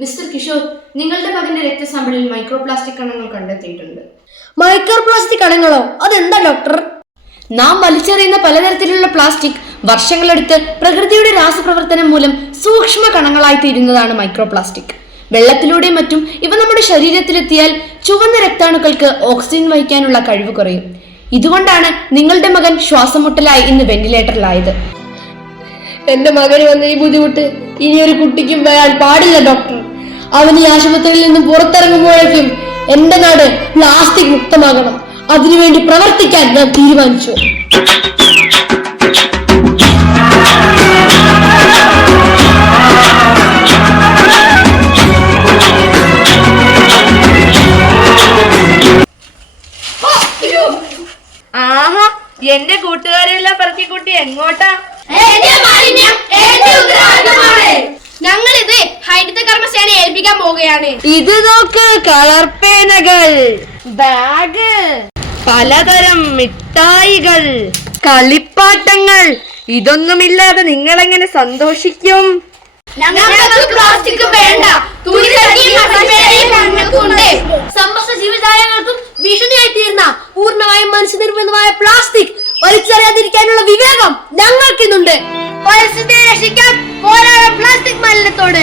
Mister Kishore, നിങ്ങളുടെ മകന്റെ രക്തസാമ്പിളിൽ microplastic കണങ്ങൾ കണ്ടെത്തിയിട്ടുണ്ട്. മൈക്രോപ്ലാസ്റ്റിക് കണങ്ങളോ? അതെന്താ ഡോക്ടർ? നാം വലിച്ചെറിയുന്ന പലതരത്തിലുള്ള പ്ലാസ്റ്റിക് വർഷങ്ങളെടുത്ത് പ്രകൃതിയുടെ രാസപ്രവർത്തനം മൂലം സൂക്ഷ്മ കണങ്ങളായി തീരുന്നതാണ് മൈക്രോപ്ലാസ്റ്റിക്. വെള്ളത്തിലൂടെയും മറ്റും ഇവ നമ്മുടെ ശരീരത്തിലെത്തിയാൽ ചുവന്ന രക്താണുക്കൾക്ക് ഓക്സിജൻ വഹിക്കാനുള്ള കഴിവ് കുറയും. ഇതുകൊണ്ടാണ് നിങ്ങളുടെ മകൻ ശ്വാസം മുട്ടലായി ഇന്ന് വെന്റിലേറ്ററിലായത്. എന്റെ മകന് വന്ന ഈ ബുദ്ധിമുട്ട് ഇനി ഒരു കുട്ടിക്കും വരാൻ പാടില്ല ഡോക്ടർ. അവൻ ഈ ആശുപത്രിയിൽ നിന്നും പുറത്തിറങ്ങുമ്പോഴേക്കും എന്റെ നാട് പ്ലാസ്റ്റിക് മുക്തമാകണം. അതിനുവേണ്ടി പ്രവർത്തിക്കാൻ ഞാൻ തീരുമാനിച്ചു. ആഹാ, എന്റെ കൂട്ടുകാരെല്ലാം പറക്കിക്കുട്ടി എങ്ങോട്ടാ? ഞങ്ങൾ ഇത് ഹരിത കർമ്മസേനയെ ഏൽപ്പിക്കാൻ പോവുകയാണ്. ഇത് നോക്ക്, കളർ പേനകൾ, ബാഗ്, പലതരം മിഠായികൾ, കളിപ്പാട്ടങ്ങൾ. ഇതൊന്നുമില്ലാതെ നിങ്ങൾ എങ്ങനെ സന്തോഷിക്കും? പ്ലാസ്റ്റിക് വേണ്ട. സമസ്ത ജീവജാലങ്ങൾക്കും ഭീഷണിയായി തീർന്ന പൂർണ്ണമായും മനുഷ്യനിർമ്മിതമായ പ്ലാസ്റ്റിക് വലിച്ചെറിയാതിരിക്കാനുള്ള വിവേകം ഞങ്ങൾക്കിന്നുണ്ട്. പരിസ്ഥിതിയെ രക്ഷിക്കാൻ പോരാടാം പ്ലാസ്റ്റിക് മാലിന്യത്തോട്.